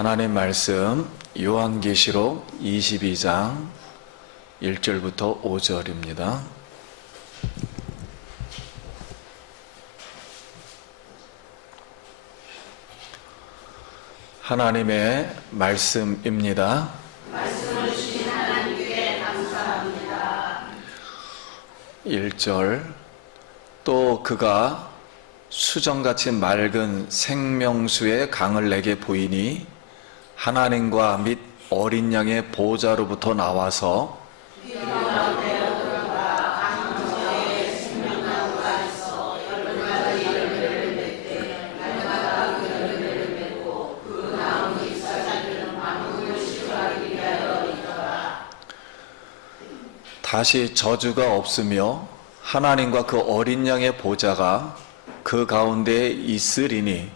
하나님 말씀 요한계시록 22장 1절부터 5절입니다. 하나님의 말씀입니다. 말씀을 주신 하나님께 감사합니다. 1절 또 그가 수정같이 맑은 생명수의 강을 내게 보이니 하나님과 및 어린 양의 보좌로부터 나와서 다시 저주가 없으며 하나님과 그 어린 양의 보좌가 그 가운데에 있으리니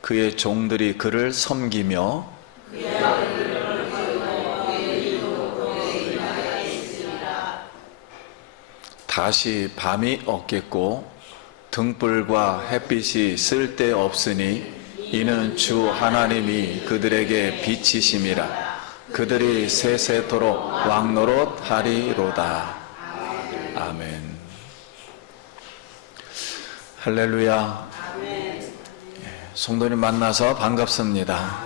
그의 종들이 그를 섬기며 다시 밤이 없겠고 등불과 햇빛이 쓸데없으니 이는 주 하나님이 그들에게 빛이심이라. 그들이 세세토록 왕노릇 하리로다. 아멘. 할렐루야. 성도님 만나서 반갑습니다.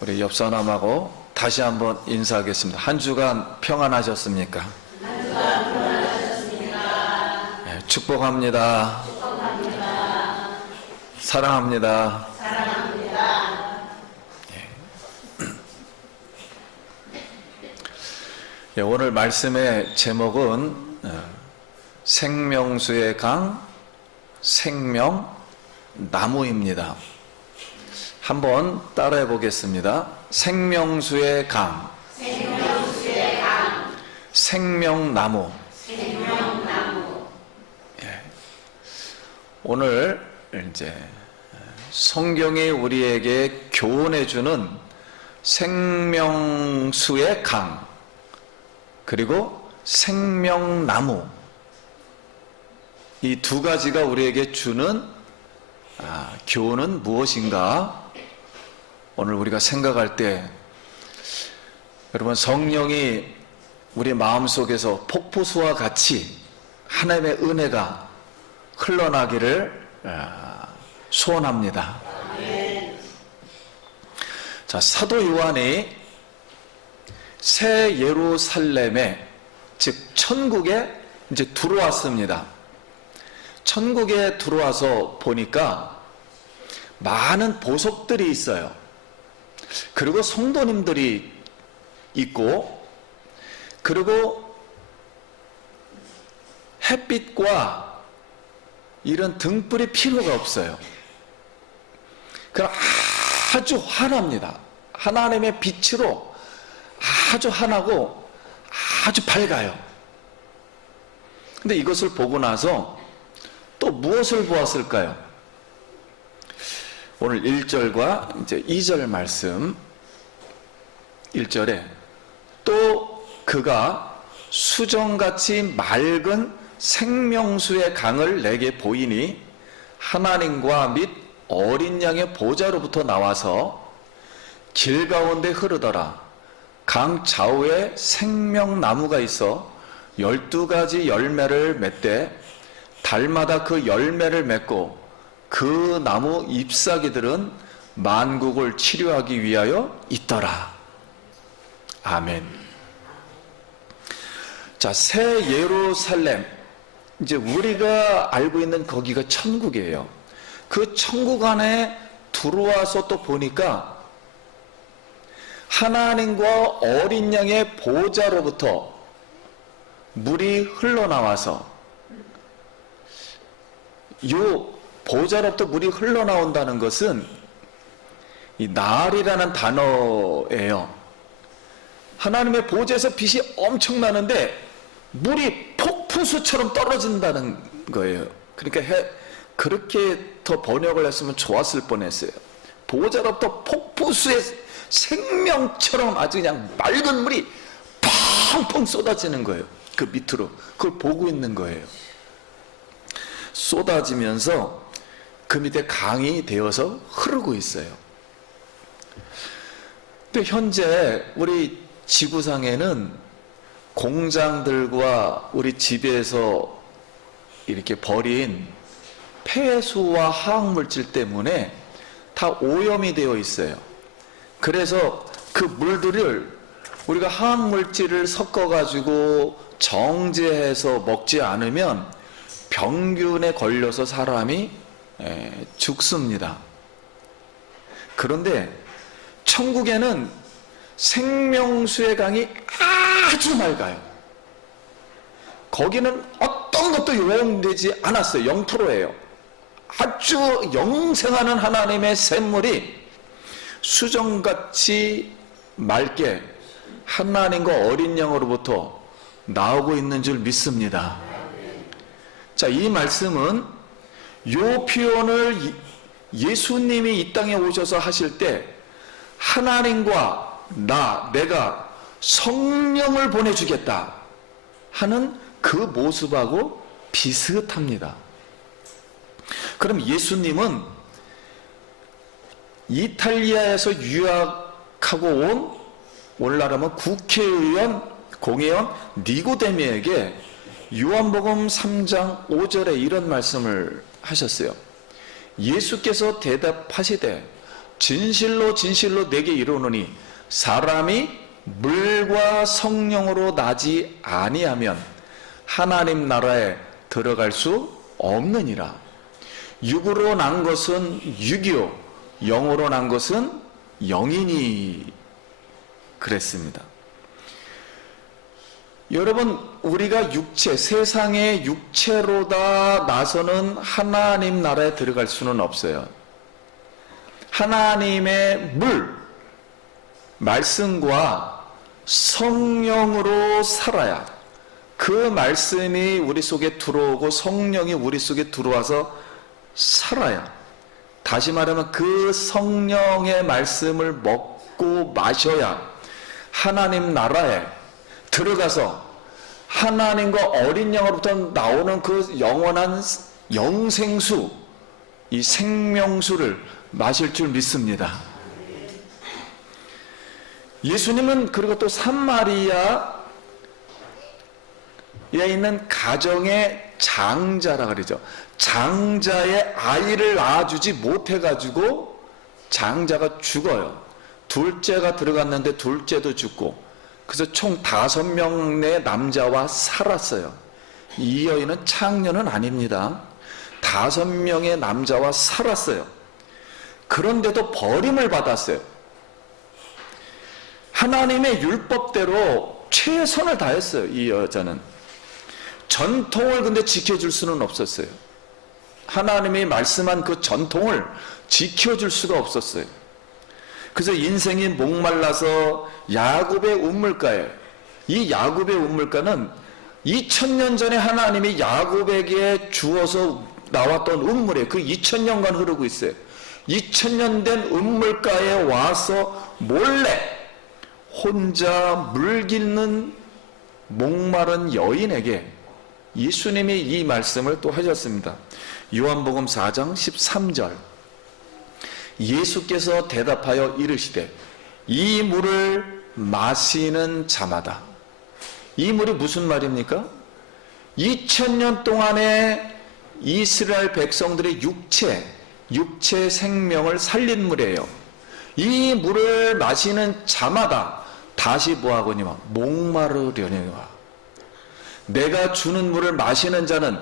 우리 옆 사람하고 다시 한번 인사하겠습니다. 한 주간 평안하셨습니까? 축복합니다. 사랑합니다. 오늘 말씀의 제목은 생명수의 강, 생명나무입니다. 한번 따라해 보겠습니다. 생명수의 강, 생명나무. 오늘 이제 성경이 우리에게 교훈해 주는 생명수의 강 그리고 생명나무, 이 두 가지가 우리에게 주는 교훈은 무엇인가? 오늘 우리가 생각할 때 여러분, 성령이 우리 마음속에서 폭포수와 같이 하나님의 은혜가 흘러나기를 소원합니다. 자, 사도 요한이 새 예루살렘에, 즉 천국에 이제 들어왔습니다. 천국에 들어와서 보니까 많은 보석들이 있어요. 그리고 성도님들이 있고, 그리고 햇빛과 이런 등불이 필요가 없어요. 그럼 아주 환합니다. 하나님의 빛으로 아주 환하고 아주 밝아요. 근데 이것을 보고 나서 또 무엇을 보았을까요? 오늘 1절과 이제 2절 말씀. 1절에 또 그가 수정같이 맑은 생명수의 강을 내게 보이니 하나님과 및 어린 양의 보좌로부터 나와서 길 가운데 흐르더라. 강 좌우에 생명나무가 있어 12가지 열매를 맺되 달마다 그 열매를 맺고 그 나무 잎사귀들은 만국을 치료하기 위하여 있더라. 아멘. 자, 새 예루살렘, 이제 우리가 알고 있는 거기가 천국이에요. 그 천국 안에 들어와서 또 보니까 하나님과 어린 양의 보좌로부터 물이 흘러나와서, 이 보좌로부터 물이 흘러나온다는 것은 이 날이라는 단어예요. 하나님의 보좌에서 빛이 엄청나는데 물이 폭포수처럼 떨어진다는 거예요. 그러니까 그렇게 더 번역을 했으면 좋았을 뻔했어요. 보좌로부터 폭포수의 생명처럼 아주 그냥 맑은 물이 펑펑 쏟아지는 거예요. 그 밑으로. 그걸 보고 있는 거예요. 쏟아지면서 그 밑에 강이 되어서 흐르고 있어요. 근데 현재 우리 지구상에는 공장들과 우리 집에서 이렇게 버린 폐수와 화학물질 때문에 다 오염이 되어 있어요. 그래서 그 물들을 우리가 화학물질을 섞어가지고 정제해서 먹지 않으면 병균에 걸려서 사람이 죽습니다. 그런데 천국에는 생명수의 강이 아주 맑아요. 거기는 어떤 것도 오염되지 않았어요. 0%예요. 아주 영생하는 하나님의 샘물이 수정같이 맑게 하나님과 어린 양으로부터 나오고 있는 줄 믿습니다. 자, 이 말씀은 요 표현을 예수님이 이 땅에 오셔서 하실 때 하나님과 내가 성령을 보내주겠다 하는 그 모습하고 비슷합니다. 그럼 예수님은 이탈리아에서 유학하고 온 오늘날하면 국회의원, 공회의원 니고데미에게 요한복음 3장 5절에 이런 말씀을 하셨어요. 예수께서 대답하시되 진실로 진실로 내게 이르노니 사람이 물과 성령으로 나지 아니하면 하나님 나라에 들어갈 수 없느니라. 육으로 난 것은 육이요 영으로 난 것은 영이니 그랬습니다. 여러분, 우리가 육체, 세상의 육체로 다 나서는 하나님 나라에 들어갈 수는 없어요. 하나님의 물, 말씀과 성령으로 살아야 그 말씀이 우리 속에 들어오고 성령이 우리 속에 들어와서 살아야, 다시 말하면 그 성령의 말씀을 먹고 마셔야 하나님 나라에 들어가서 하나님과 어린 양으로부터 나오는 그 영원한 영생수, 이 생명수를 마실 줄 믿습니다. 예수님은 그리고 또 산마리아에 있는 가정의 장자라 그러죠. 장자의 아이를 낳아주지 못해가지고 장자가 죽어요. 둘째가 들어갔는데 둘째도 죽고, 그래서 총 5명의 남자와 살았어요. 이 여인은 창녀는 아닙니다. 5명의 남자와 살았어요. 그런데도 버림을 받았어요. 하나님의 율법대로 최선을 다했어요. 이 여자는 전통을 근데 지켜줄 수는 없었어요. 하나님이 말씀한 그 전통을 지켜줄 수가 없었어요. 그래서 인생이 목말라서 야곱의 운물가에, 이 야곱의 운물가는 2000년 전에 하나님이 야곱에게 주어서 나왔던 운물에 그 2000년간 흐르고 있어요. 2000년 된 운물가에 와서 몰래 혼자 물 깃는 목마른 여인에게 예수님이 이 말씀을 또 하셨습니다. 요한복음 4장 13절, 예수께서 대답하여 이르시되 이 물을 마시는 자마다. 이 물이 무슨 말입니까? 2000년 동안에 이스라엘 백성들의 육체 생명을 살린 물이에요. 이 물을 마시는 자마다 다시 뭐하거니와 목마르려니와. 내가 주는 물을 마시는 자는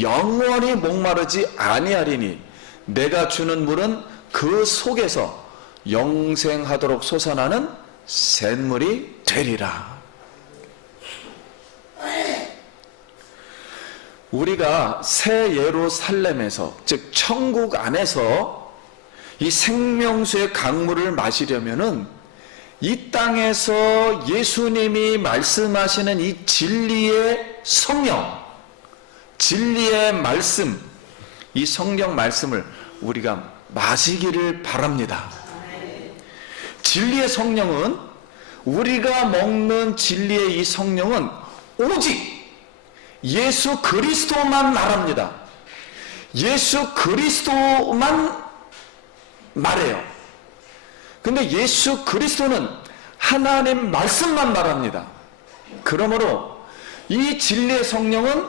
영원히 목마르지 아니하리니 내가 주는 물은 그 속에서 영생하도록 솟아나는 샘물이 되리라. 우리가 새 예루살렘에서, 즉 천국 안에서 이 생명수의 강물을 마시려면은 이 땅에서 예수님이 말씀하시는 이 진리의 성령, 진리의 말씀, 이 성경 말씀을 우리가 마시기를 바랍니다. 진리의 성령은, 우리가 먹는 진리의 이 성령은 오직 예수 그리스도만 말합니다. 예수 그리스도만 말해요. 근데 예수 그리스도는 하나님 말씀만 말합니다. 그러므로 이 진리의 성령은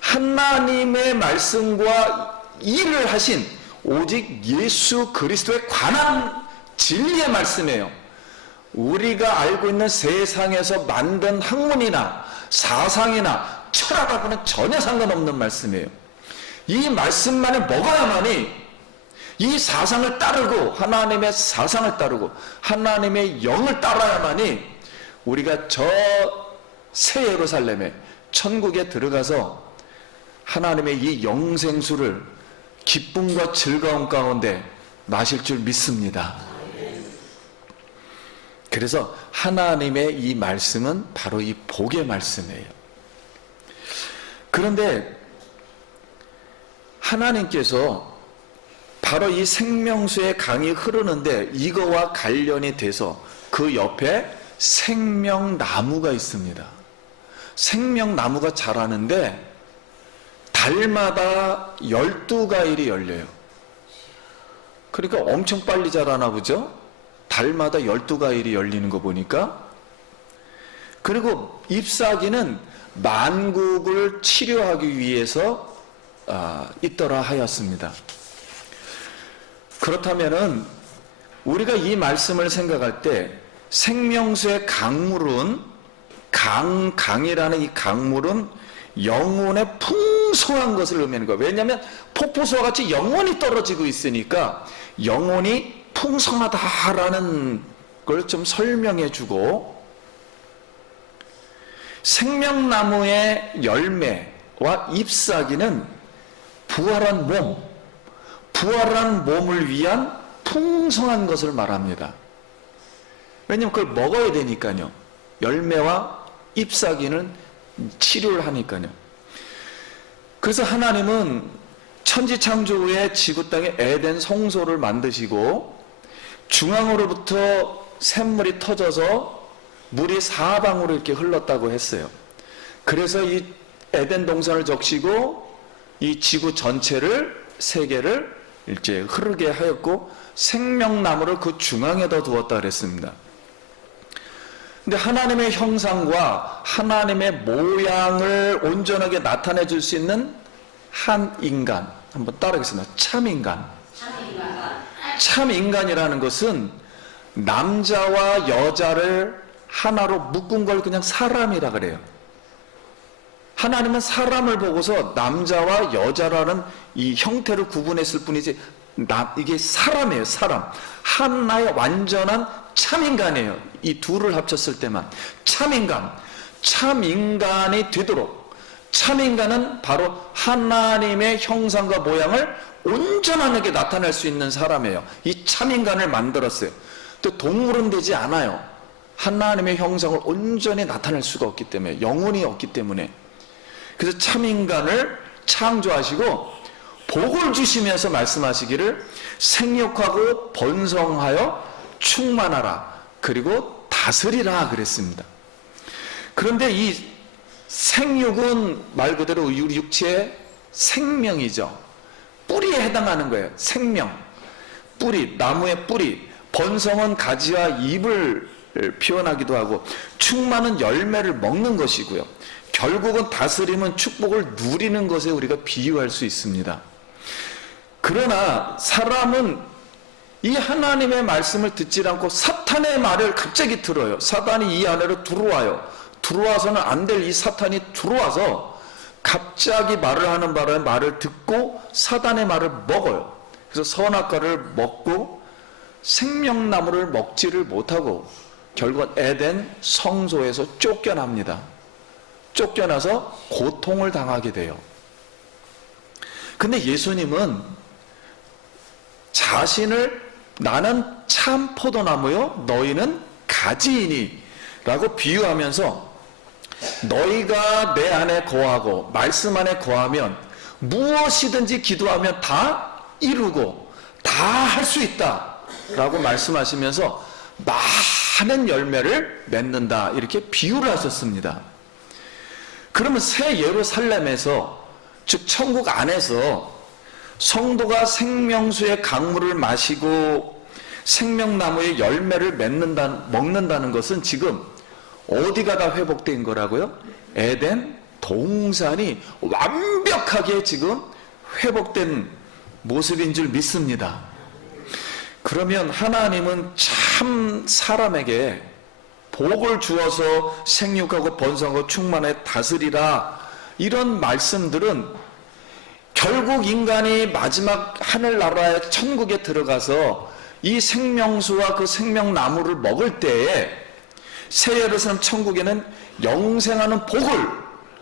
하나님의 말씀과 일을 하신 오직 예수 그리스도에 관한 진리의 말씀이에요. 우리가 알고 있는 세상에서 만든 학문이나 사상이나 철학하고는 전혀 상관없는 말씀이에요. 이 말씀만을 먹어야만이 이 사상을 따르고 하나님의 사상을 따르고 하나님의 영을 따라야만이 우리가 저 새 예루살렘에 천국에 들어가서 하나님의 이 영생수를 기쁨과 즐거움 가운데 마실 줄 믿습니다. 그래서 하나님의 이 말씀은 바로 이 복의 말씀이에요. 그런데 하나님께서 바로 이 생명수의 강이 흐르는데 이거와 관련이 돼서 그 옆에 생명나무가 있습니다. 생명나무가 자라는데 달마다 12가일이 열려요. 그러니까 엄청 빨리 자라나 보죠? 달마다 12가일이 열리는 거 보니까. 그리고 잎사귀는 만국을 치료하기 위해서 있더라 하였습니다. 그렇다면은 우리가 이 말씀을 생각할 때 생명수의 강물은 강이라는 이 강물은 영혼의 풍성한 것을 의미하는 거예요. 왜냐하면 폭포수와 같이 영혼이 떨어지고 있으니까 영혼이 풍성하다라는 걸 좀 설명해 주고, 생명나무의 열매와 잎사귀는 부활한 몸을 위한 풍성한 것을 말합니다. 왜냐하면 그걸 먹어야 되니까요. 열매와 잎사귀는 치료를 하니까요. 그래서 하나님은 천지창조 후에 지구 땅에 에덴 성소를 만드시고 중앙으로부터 샘물이 터져서 물이 사방으로 이렇게 흘렀다고 했어요. 그래서 이 에덴 동산을 적시고 이 지구 전체를, 세계를 이렇게 흐르게 하였고 생명나무를 그 중앙에다 두었다 그랬습니다. 근데 하나님의 형상과 하나님의 모양을 온전하게 나타내 줄 수 있는 한 인간, 한번 따라하겠습니다. 참인간. 참인간이라는 것은 남자와 여자를 하나로 묶은 걸 그냥 사람이라 그래요. 하나님은 사람을 보고서 남자와 여자라는 이 형태를 구분했을 뿐이지 이게 사람이에요. 사람. 하나의 완전한 참인간이에요. 이 둘을 합쳤을 때만. 참인간이 되도록, 참인간은 바로 하나님의 형상과 모양을 온전하게 나타낼 수 있는 사람이에요. 이 참인간을 만들었어요. 또 동물은 되지 않아요. 하나님의 형상을 온전히 나타낼 수가 없기 때문에, 영혼이 없기 때문에. 그래서 참인간을 창조하시고 복을 주시면서 말씀하시기를 생육하고 번성하여 충만하라, 그리고 다스리라 그랬습니다. 그런데 이 생육은 말 그대로 우리 육체의 생명이죠. 뿌리에 해당하는 거예요. 생명, 뿌리, 나무의 뿌리. 번성은 가지와 잎을 표현하기도 하고, 충만은 열매를 먹는 것이고요. 결국은 다스림은 축복을 누리는 것에 우리가 비유할 수 있습니다. 그러나 사람은 이 하나님의 말씀을 듣지 않고 사탄의 말을 갑자기 들어요. 사탄이 이 안으로 들어와요. 들어와서는 안 될 이 사탄이 들어와서 갑자기 말을 하는 바람에 말을 듣고 사탄의 말을 먹어요. 그래서 선악과를 먹고 생명나무를 먹지를 못하고 결국 에덴 성소에서 쫓겨납니다. 쫓겨나서 고통을 당하게 돼요. 근데 예수님은 자신을 나는 참 포도나무요 너희는 가지이니 라고 비유하면서 너희가 내 안에 거하고 말씀 안에 거하면 무엇이든지 기도하면 다 이루고 다 할 수 있다 라고 말씀하시면서 많은 열매를 맺는다, 이렇게 비유를 하셨습니다. 그러면 새 예루살렘에서, 즉 천국 안에서 성도가 생명수의 강물을 마시고 생명나무의 열매를 먹는다는 것은 지금 어디가 다 회복된 거라고요? 에덴 동산이 완벽하게 지금 회복된 모습인 줄 믿습니다. 그러면 하나님은 참 사람에게 복을 주어서 생육하고 번성하고 충만해 다스리라, 이런 말씀들은 결국 인간이 마지막 하늘나라의 천국에 들어가서 이 생명수와 그 생명나무를 먹을 때에 새 예루살렘 천국에는 영생하는 복을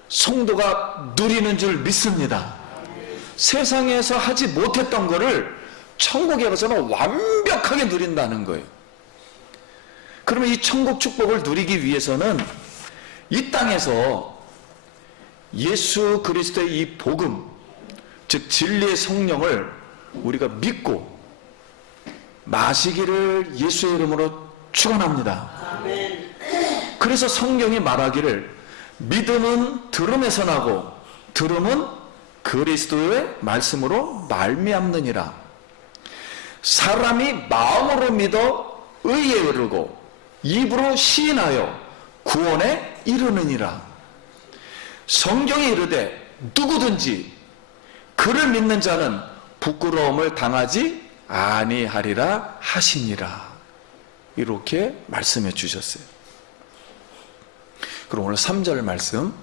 성도가 누리는 줄 믿습니다. 세상에서 하지 못했던 거를 천국에 가서는 완벽하게 누린다는 거예요. 그러면 이 천국 축복을 누리기 위해서는 이 땅에서 예수 그리스도의 이 복음, 즉 진리의 성령을 우리가 믿고 마시기를 예수의 이름으로 축원합니다. 아멘. 그래서 성경이 말하기를 믿음은 들음에서 나고 들음은 그리스도의 말씀으로 말미암느니라. 사람이 마음으로 믿어 의에 이르고 입으로 시인하여 구원에 이르느니라. 성경이 이르되 누구든지 그를 믿는 자는 부끄러움을 당하지 아니하리라 하시니라. 이렇게 말씀해 주셨어요. 그럼 오늘 3절 말씀,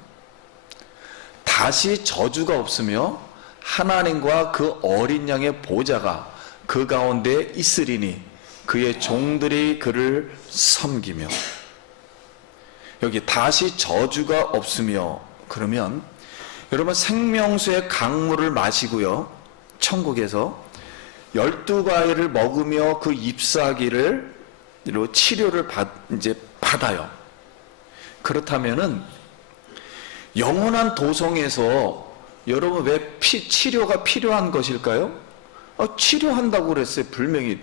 다시 저주가 없으며 하나님과 그 어린 양의 보좌가 그 가운데 있으리니 그의 종들이 그를 섬기며. 여기 다시 저주가 없으며, 그러면 여러분 생명수의 강물을 마시고요, 천국에서 12과일을 먹으며 그 잎사귀를 치료를 받아요. 그렇다면은 영원한 도성에서 여러분 왜 치료가 필요한 것일까요? 치료한다고 그랬어요. 분명히.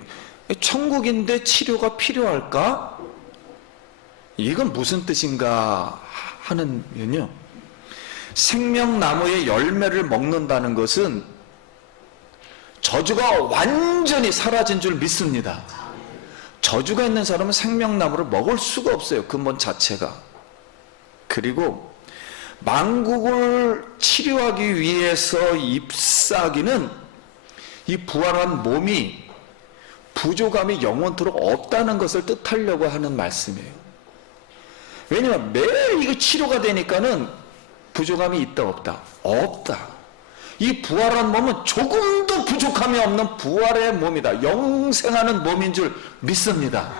천국인데 치료가 필요할까? 이건 무슨 뜻인가 하면요, 생명나무의 열매를 먹는다는 것은 저주가 완전히 사라진 줄 믿습니다. 저주가 있는 사람은 생명나무를 먹을 수가 없어요, 근본 자체가. 그리고 만국을 치료하기 위해서 잎사귀는 이 부활한 몸이 부족함이 영원토록 없다는 것을 뜻하려고 하는 말씀이에요. 왜냐하면 매일 이거 치료가 되니까는 부족함이 있다 없다? 없다. 이 부활한 몸은 조금도 부족함이 없는 부활의 몸이다. 영생하는 몸인 줄 믿습니다.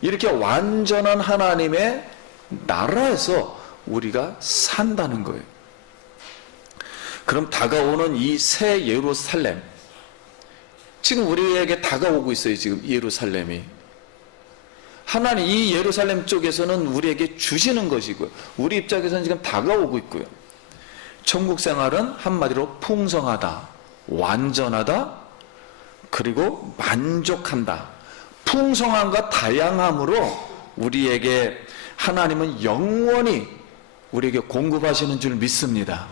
이렇게 완전한 하나님의 나라에서 우리가 산다는 거예요. 그럼 다가오는 이 새 예루살렘, 지금 우리에게 다가오고 있어요. 지금 예루살렘이. 하나님 이 예루살렘 쪽에서는 우리에게 주시는 것이고요, 우리 입장에서는 지금 다가오고 있고요. 천국 생활은 한마디로 풍성하다, 완전하다, 그리고 만족한다. 풍성함과 다양함으로 우리에게 하나님은 영원히 우리에게 공급하시는 줄 믿습니다.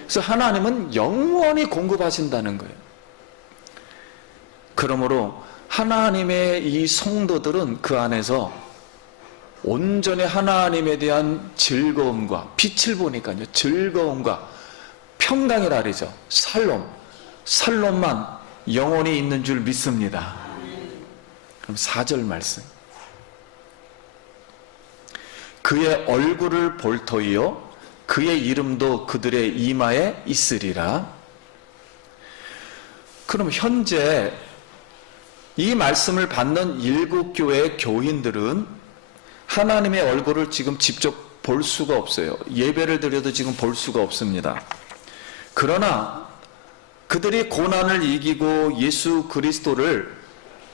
그래서 하나님은 영원히 공급하신다는 거예요. 그러므로 하나님의 이 성도들은 그 안에서 온전히 하나님에 대한 즐거움과, 빛을 보니까요, 즐거움과 평강이라 그러죠. 살롬만 영원히 있는 줄 믿습니다. 그럼 4절 말씀, 그의 얼굴을 볼 터이요 그의 이름도 그들의 이마에 있으리라. 그럼 현재 이 말씀을 받는 7교회의 교인들은 하나님의 얼굴을 지금 직접 볼 수가 없어요. 예배를 드려도 지금 볼 수가 없습니다. 그러나 그들이 고난을 이기고 예수 그리스도를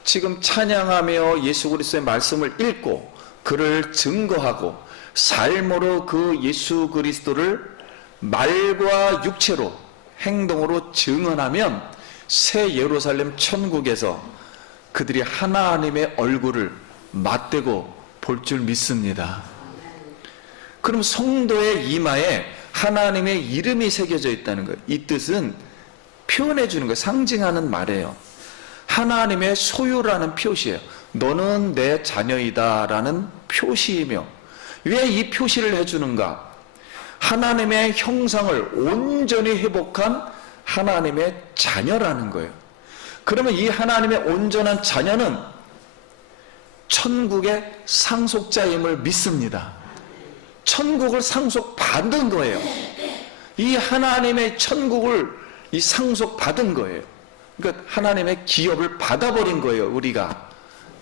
지금 찬양하며 예수 그리스도의 말씀을 읽고 그를 증거하고 삶으로 그 예수 그리스도를 말과 육체로, 행동으로 증언하면 새 예루살렘 천국에서 그들이 하나님의 얼굴을 맞대고 볼 줄 믿습니다. 그럼 성도의 이마에 하나님의 이름이 새겨져 있다는 거예요. 이 뜻은 표현해 주는 거예요. 상징하는 말이에요. 하나님의 소유라는 표시예요. 너는 내 자녀이다라는 표시이며, 왜 이 표시를 해주는가? 하나님의 형상을 온전히 회복한 하나님의 자녀라는 거예요. 그러면 이 하나님의 온전한 자녀는 천국의 상속자임을 믿습니다. 천국을 상속받은 거예요. 이 하나님의 천국을 이 상속받은 거예요. 그러니까 하나님의 기업을 받아버린 거예요, 우리가.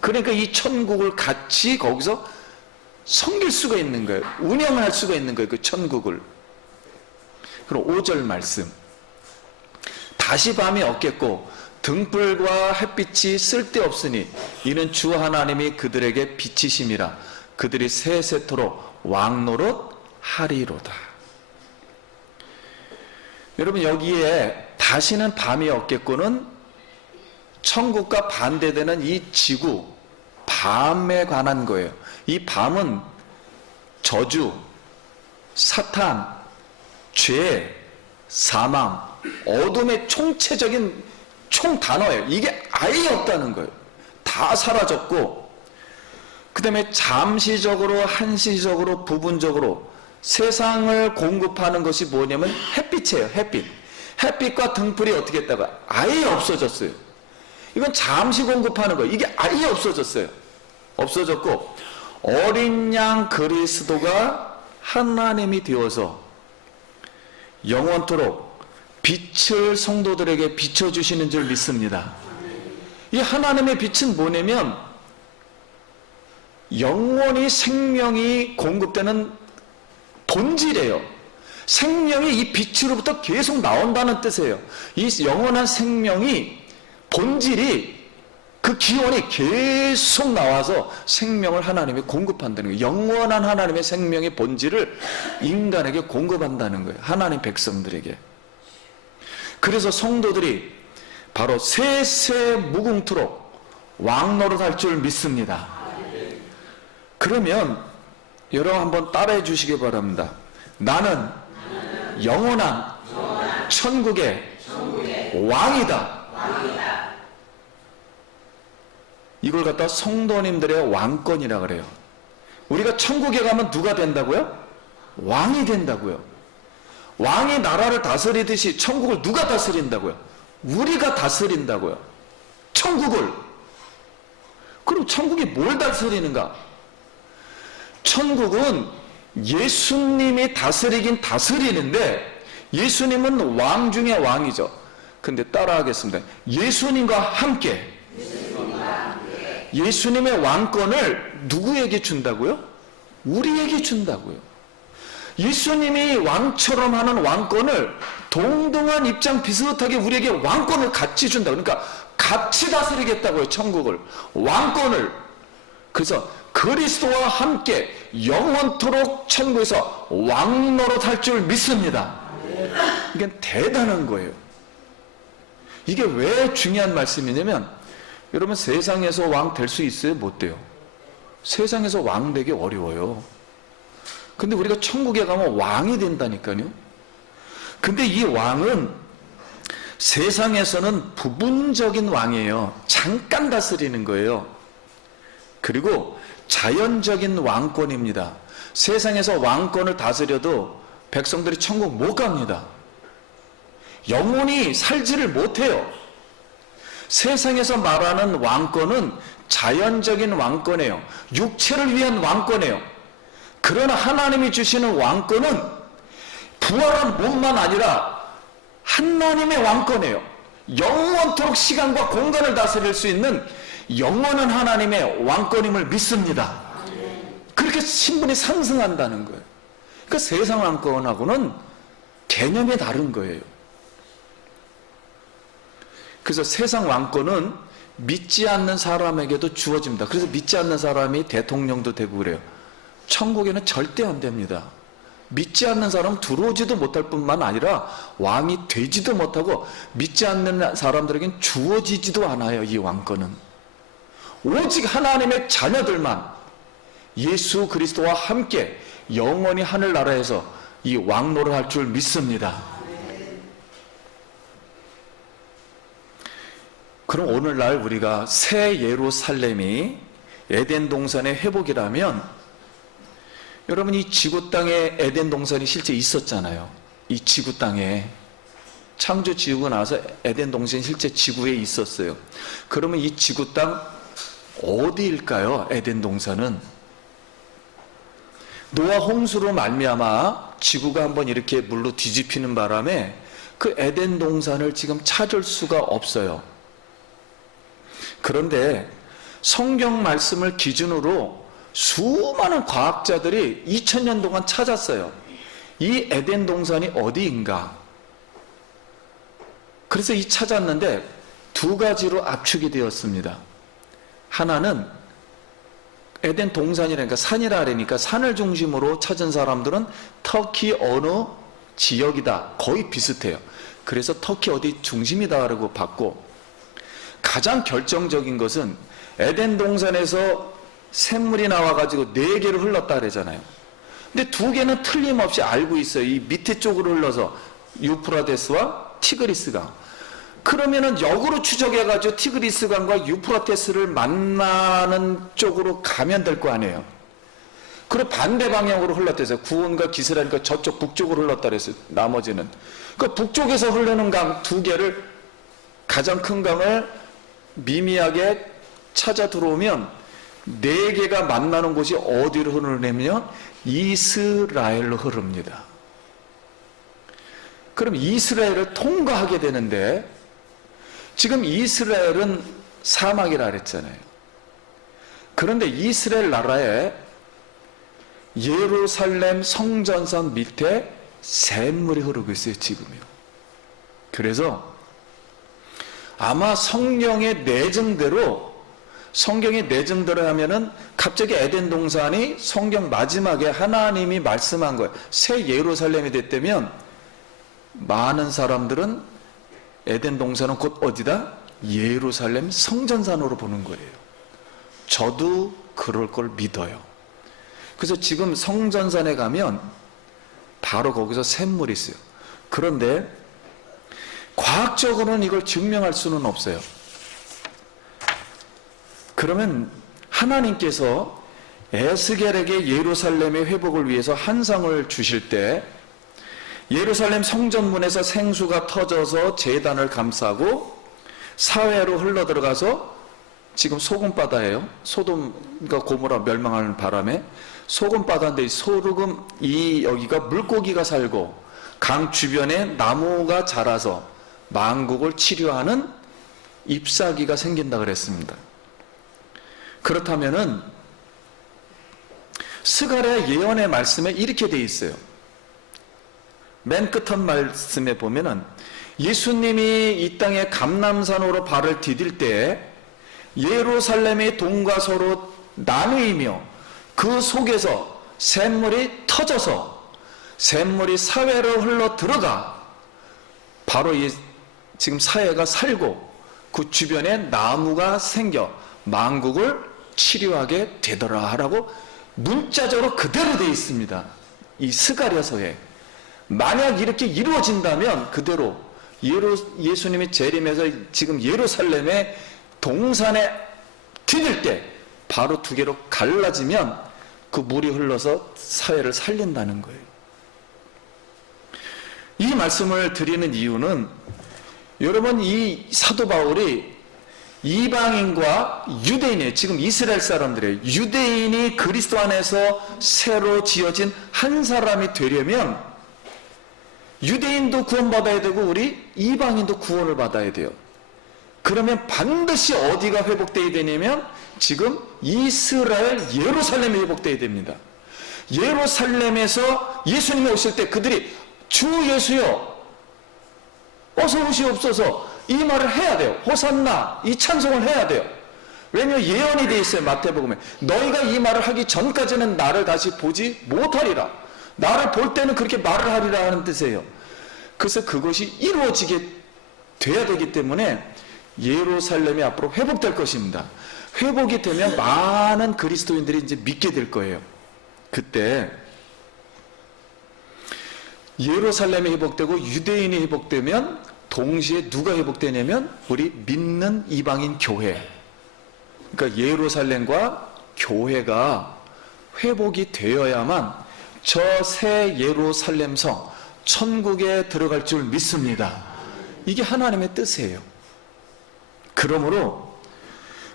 그러니까 이 천국을 같이 거기서 섬길 수가 있는 거예요. 운영할 수가 있는 거예요, 그 천국을. 그럼 5절 말씀. 다시 밤이 없겠고 등불과 햇빛이 쓸데없으니 이는 주 하나님이 그들에게 빛이심이라. 그들이 세세토록 왕노릇 하리로다. 여러분, 여기에 다시는 밤이 없겠고는 천국과 반대되는 이 지구, 밤에 관한 거예요. 이 밤은 저주, 사탄, 죄, 사망, 어둠의 총체적인 총단어예요. 이게 아예 없다는 거예요. 다 사라졌고, 그 다음에 잠시적으로, 한시적으로, 부분적으로 세상을 공급하는 것이 뭐냐면 햇빛이에요. 햇빛. 햇빛과 등불이 어떻게 했다가 아예 없어졌어요. 이건 잠시 공급하는 거예요. 이게 아예 없어졌어요. 없어졌고, 어린 양 그리스도가 하나님이 되어서 영원토록 빛을 성도들에게 비춰주시는 줄 믿습니다. 이 하나님의 빛은 뭐냐면 영원히 생명이 공급되는 본질이에요. 생명이 이 빛으로부터 계속 나온다는 뜻이에요. 이 영원한 생명이, 본질이, 그 기원이 계속 나와서 생명을 하나님이 공급한다는 거예요. 영원한 하나님의 생명의 본질을 인간에게 공급한다는 거예요. 하나님 백성들에게. 그래서 성도들이 바로 세세 무궁토록 왕노릇할 줄 믿습니다. 그러면 여러분 한번 따라해 주시기 바랍니다. 나는 영원한 천국의 왕이다. 이걸 갖다 성도님들의 왕권이라 그래요. 우리가 천국에 가면 누가 된다고요? 왕이 된다고요. 왕이 나라를 다스리듯이 천국을 누가 다스린다고요? 우리가 다스린다고요. 천국을. 그럼 천국이 뭘 다스리는가? 천국은 예수님이 다스리긴 다스리는데, 예수님은 왕 중에 왕이죠. 근데 따라하겠습니다. 예수님과 함께 예수님의 왕권을 누구에게 준다고요? 우리에게 준다고요. 예수님이 왕처럼 하는 왕권을 동등한 입장 비슷하게 우리에게 왕권을 같이 준다. 그러니까 같이 다스리겠다고요. 천국을, 왕권을. 그래서 그리스도와 함께 영원토록 천국에서 왕노릇할 줄 믿습니다. 이게 대단한 거예요. 이게 왜 중요한 말씀이냐면, 여러분 세상에서 왕 될 수 있어요? 못 돼요? 세상에서 왕 되기 어려워요. 근데 우리가 천국에 가면 왕이 된다니까요. 근데 이 왕은 세상에서는 부분적인 왕이에요. 잠깐 다스리는 거예요. 그리고 자연적인 왕권입니다. 세상에서 왕권을 다스려도 백성들이 천국 못 갑니다. 영원히 살지를 못해요. 세상에서 말하는 왕권은 자연적인 왕권이에요. 육체를 위한 왕권이에요. 그러나 하나님이 주시는 왕권은 부활한 몸만 아니라 하나님의 왕권이에요. 영원토록 시간과 공간을 다스릴 수 있는 영원한 하나님의 왕권임을 믿습니다. 그렇게 신분이 상승한다는 거예요. 그러니까 세상 왕권하고는 개념이 다른 거예요. 그래서 세상 왕권은 믿지 않는 사람에게도 주어집니다. 그래서 믿지 않는 사람이 대통령도 되고 그래요. 천국에는 절대 안 됩니다. 믿지 않는 사람은 들어오지도 못할 뿐만 아니라 왕이 되지도 못하고, 믿지 않는 사람들에겐 주어지지도 않아요. 이 왕권은 오직 하나님의 자녀들만 예수 그리스도와 함께 영원히 하늘나라에서 이 왕노를 할 줄 믿습니다. 그럼 오늘날 우리가 새 예루살렘이 에덴 동산의 회복이라면, 여러분 이 지구 땅에 에덴 동산이 실제 있었잖아요. 이 지구 땅에 창조 지우고 나서 에덴 동산이 실제 지구에 있었어요. 그러면 이 지구 땅 어디일까요? 에덴 동산은 노아 홍수로 말미암아 지구가 한번 이렇게 물로 뒤집히는 바람에 그 에덴 동산을 지금 찾을 수가 없어요. 그런데 성경 말씀을 기준으로 수많은 과학자들이 2000년 동안 찾았어요. 이 에덴 동산이 어디인가? 그래서 찾았는데 두 가지로 압축이 되었습니다. 하나는 에덴 동산이라니까 산이라 그러니까 산을 중심으로 찾은 사람들은 터키 어느 지역이다. 거의 비슷해요. 그래서 터키 어디 중심이다라고 봤고, 가장 결정적인 것은 에덴 동산에서 샘물이 나와가지고 4개로 흘렀다 그러잖아요. 근데 2개는 틀림없이 알고 있어요. 이 밑에 쪽으로 흘러서 유프라테스와 티그리스강. 그러면은 역으로 추적해가지고 티그리스강과 유프라테스를 만나는 쪽으로 가면 될 거 아니에요. 그리고 반대 방향으로 흘렀대서 구온과 기스라니까 저쪽 북쪽으로 흘렀다 그랬어요. 나머지는. 그 북쪽에서 흐르는 강 2개를, 가장 큰 강을 미미하게 찾아 들어오면 4개가 만나는 곳이 어디로 흐르냐면 이스라엘로 흐릅니다. 그럼 이스라엘을 통과하게 되는데, 지금 이스라엘은 사막이라 그랬잖아요. 그런데 이스라엘 나라에 예루살렘 성전선 밑에 샘물이 흐르고 있어요, 지금요. 그래서 아마 성경의 내정대로 하면은 갑자기 에덴 동산이 성경 마지막에 하나님이 말씀한 거예요. 새 예루살렘이 됐다면 많은 사람들은 에덴 동산은 곧 어디다? 예루살렘 성전산으로 보는 거예요. 저도 그럴 걸 믿어요. 그래서 지금 성전산에 가면 바로 거기서 샘물이 있어요. 그런데 과학적으로는 이걸 증명할 수는 없어요. 그러면 하나님께서 에스겔에게 예루살렘의 회복을 위해서 한상을 주실 때 예루살렘 성전문에서 생수가 터져서 제단을 감싸고 사회로 흘러들어가서, 지금 소금바다예요. 소돔과 고모라 멸망하는 바람에 소금바다인데 여기가 물고기가 살고 강 주변에 나무가 자라서 만국을 치료하는 잎사귀가 생긴다 그랬습니다. 그렇다면은 스가랴 예언의 말씀에 이렇게 돼 있어요. 맨 끝한 말씀에 보면은 예수님이 이 땅에 감람산으로 발을 디딜 때 예루살렘의 동과 서로 나누이며 그 속에서 샘물이 터져서 샘물이 사회로 흘러 들어가 바로 지금 사회가 살고 그 주변에 나무가 생겨 만국을 치료하게 되더라라고 문자적으로 그대로 되어 있습니다. 이 스가랴서에. 만약 이렇게 이루어진다면 그대로 예수님이 재림해서 지금 예루살렘의 동산에 디딜 때 바로 2개로 갈라지면 그 물이 흘러서 사회를 살린다는 거예요. 이 말씀을 드리는 이유는, 여러분 이 사도 바울이 이방인과 유대인이에요. 지금 이스라엘 사람들이에요. 유대인이 그리스도 안에서 새로 지어진 한 사람이 되려면 유대인도 구원받아야 되고 우리 이방인도 구원을 받아야 돼요. 그러면 반드시 어디가 회복되어야 되냐면 지금 이스라엘 예루살렘이 회복되어야 됩니다. 예루살렘에서 예수님이 오실 때 그들이 주 예수여 어서 오시옵소서 이 말을 해야 돼요. 호산나 이 찬송을 해야 돼요. 왜냐하면 예언이 되어 있어요. 마태복음에 너희가 이 말을 하기 전까지는 나를 다시 보지 못하리라. 나를 볼 때는 그렇게 말을 하리라 하는 뜻이에요. 그래서 그것이 이루어지게 돼야 되기 때문에 예루살렘이 앞으로 회복될 것입니다. 회복이 되면 많은 그리스도인들이 이제 믿게 될 거예요. 그때 예루살렘이 회복되고 유대인이 회복되면 동시에 누가 회복되냐면 우리 믿는 이방인 교회, 그러니까 예루살렘과 교회가 회복이 되어야만 저 새 예루살렘 성 천국에 들어갈 줄 믿습니다. 이게 하나님의 뜻이에요. 그러므로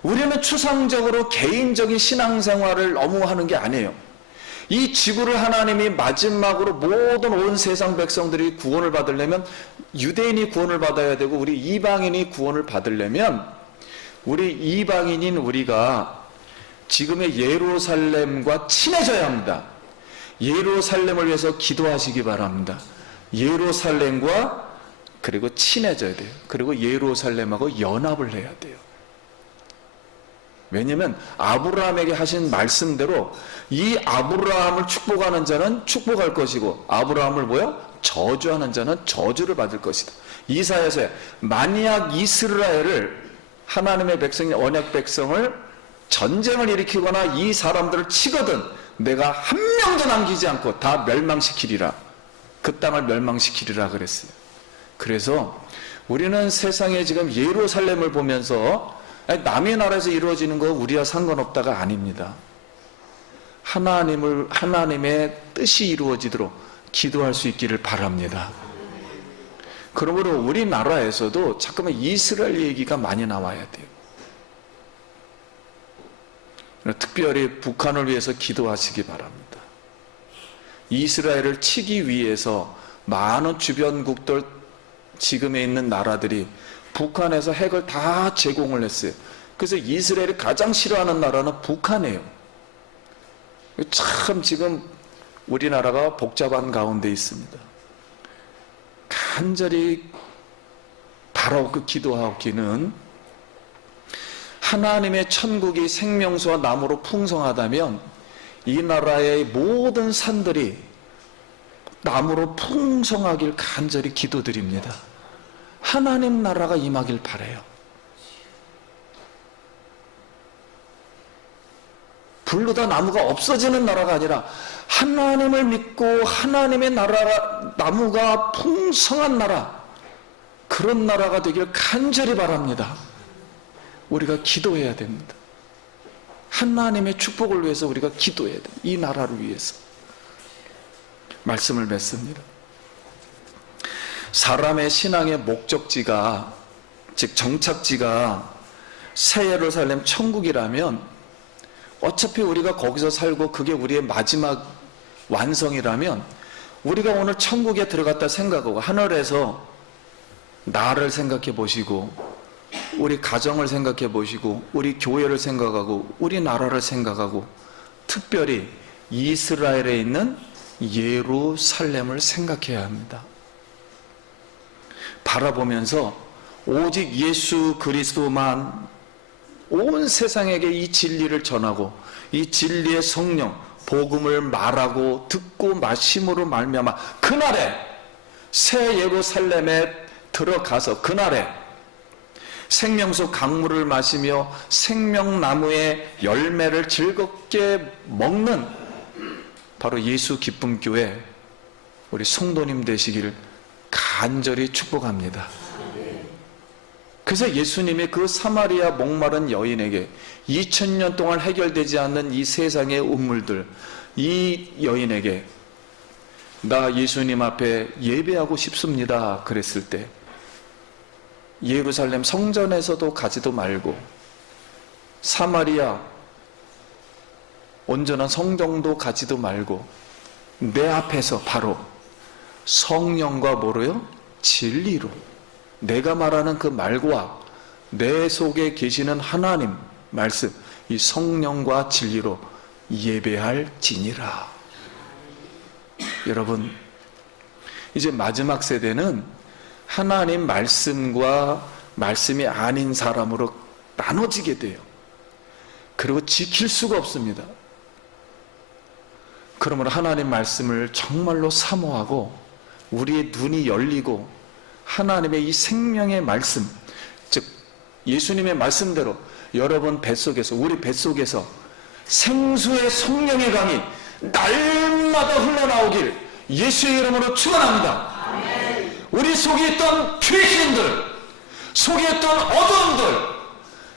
우리는 추상적으로 개인적인 신앙생활을 너무 하는 게 아니에요. 이 지구를 하나님이 마지막으로 모든 온 세상 백성들이 구원을 받으려면, 유대인이 구원을 받아야 되고 우리 이방인이 구원을 받으려면 우리 이방인인 우리가 지금의 예루살렘과 친해져야 합니다. 예루살렘을 위해서 기도하시기 바랍니다. 예루살렘과 그리고 친해져야 돼요. 그리고 예루살렘하고 연합을 해야 돼요. 왜냐하면 아브라함에게 하신 말씀대로 이 아브라함을 축복하는 자는 축복할 것이고, 아브라함을 저주하는 자는 저주를 받을 것이다. 이사야서에 만약 이스라엘을, 하나님의 백성이 언약 백성을 전쟁을 일으키거나 이 사람들을 치거든 내가 한 명도 남기지 않고 다 멸망시키리라, 그 땅을 멸망시키리라 그랬어요. 그래서 우리는 세상에 지금 예루살렘을 보면서 남의 나라에서 이루어지는 거 우리와 상관없다가 아닙니다. 하나님의 뜻이 이루어지도록 기도할 수 있기를 바랍니다. 그러므로 우리나라에서도 잠깐만 이스라엘 얘기가 많이 나와야 돼요. 특별히 북한을 위해서 기도하시기 바랍니다. 이스라엘을 치기 위해서 많은 주변국들, 지금에 있는 나라들이 북한에서 핵을 다 제공을 했어요. 그래서 이스라엘이 가장 싫어하는 나라는 북한이에요. 참 지금 우리나라가 복잡한 가운데 있습니다. 간절히 바로 그 기도하기는, 하나님의 천국이 생명수와 나무로 풍성하다면 이 나라의 모든 산들이 나무로 풍성하길 간절히 기도드립니다. 하나님 나라가 임하길 바라요. 불로다 나무가 없어지는 나라가 아니라 하나님을 믿고 하나님의 나라가, 나무가 풍성한 나라, 그런 나라가 되길 간절히 바랍니다. 우리가 기도해야 됩니다. 하나님의 축복을 위해서 우리가 기도해야 됩니다. 이 나라를 위해서. 말씀을 맺습니다. 사람의 신앙의 목적지가, 즉 정착지가 새 예루살렘 천국이라면 어차피 우리가 거기서 살고 그게 우리의 마지막 완성이라면, 우리가 오늘 천국에 들어갔다 생각하고 하늘에서 나를 생각해 보시고, 우리 가정을 생각해 보시고, 우리 교회를 생각하고, 우리 나라를 생각하고, 특별히 이스라엘에 있는 예루살렘을 생각해야 합니다. 바라보면서 오직 예수 그리스도만 온 세상에게 이 진리를 전하고, 이 진리의 성령 복음을 말하고 듣고 마심으로 말미암아 그날에 새 예루살렘에 들어가서 그날에 생명수 강물을 마시며 생명나무의 열매를 즐겁게 먹는 바로 예수 기쁨교회 우리 성도님 되시기를 간절히 축복합니다. 그래서 예수님이 그 사마리아 목마른 여인에게 2000년 동안 해결되지 않는 이 세상의 음물들, 이 여인에게 나 예수님 앞에 예배하고 싶습니다 그랬을 때, 예루살렘 성전에서도 가지도 말고 사마리아 온전한 성정도 가지도 말고 내 앞에서 바로 성령과 뭐로요? 진리로, 내가 말하는 그 말과 내 속에 계시는 하나님 말씀, 이 성령과 진리로 예배할지니라. 여러분, 이제 마지막 세대는 하나님 말씀과 말씀이 아닌 사람으로 나눠지게 돼요. 그리고 지킬 수가 없습니다. 그러므로 하나님 말씀을 정말로 사모하고 우리의 눈이 열리고 하나님의 이 생명의 말씀, 즉 예수님의 말씀대로 여러분 뱃속에서, 우리 뱃속에서 생수의 성령의 강이 날마다 흘러나오길 예수의 이름으로 축원합니다. 우리 우리 속에 있던 죄신들, 속에 있던 어둠들,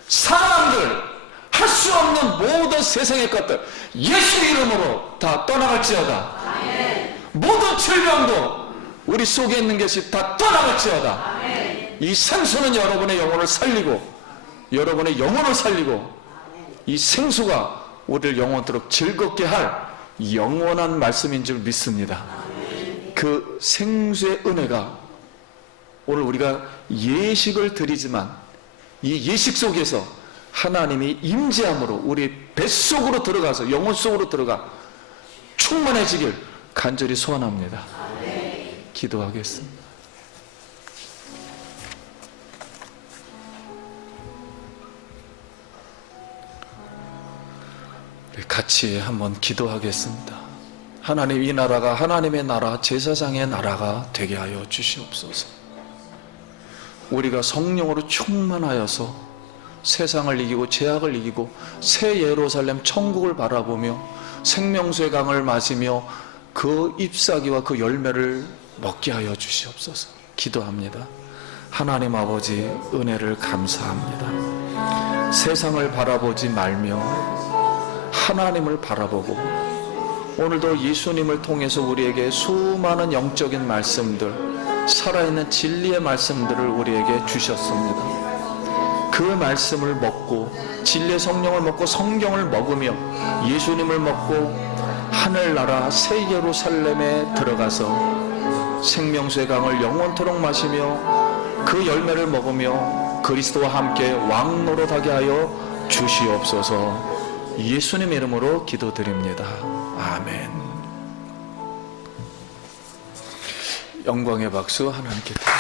사람들, 할 수 없는 모든 세상의 것들 예수 이름으로 다 떠나갈지어다. 모든 질병도 우리 속에 있는 것이 다 떠나갈지어다. 이 생수는 여러분의 영혼을 살리고, 여러분의 영혼을 살리고, 이 생수가 우리를 영원토록 즐겁게 할 영원한 말씀인 줄 믿습니다. 그 생수의 은혜가 오늘 우리가 예식을 드리지만 이 예식 속에서 하나님이 임재함으로 우리 뱃속으로 들어가서 영혼 속으로 들어가 충만해지길 간절히 소원합니다. 기도하겠습니다. 같이 한번 기도하겠습니다. 하나님, 이 나라가 하나님의 나라, 제사장의 나라가 되게 하여 주시옵소서. 우리가 성령으로 충만하여서 세상을 이기고 죄악을 이기고 새 예루살렘 천국을 바라보며 생명수의 강을 마시며 그 잎사귀와 그 열매를 먹게 하여 주시옵소서. 기도합니다. 하나님 아버지, 은혜를 감사합니다. 세상을 바라보지 말며 하나님을 바라보고, 오늘도 예수님을 통해서 우리에게 수많은 영적인 말씀들, 살아있는 진리의 말씀들을 우리에게 주셨습니다. 그 말씀을 먹고 진리의 성령을 먹고 성경을 먹으며 예수님을 먹고 하늘나라 새 예루살렘에 들어가서 생명수의 강을 영원토록 마시며 그 열매를 먹으며 그리스도와 함께 왕노릇하게 하여 주시옵소서. 예수님 이름으로 기도드립니다. 아멘. 영광의 박수 하나님께 드립니다.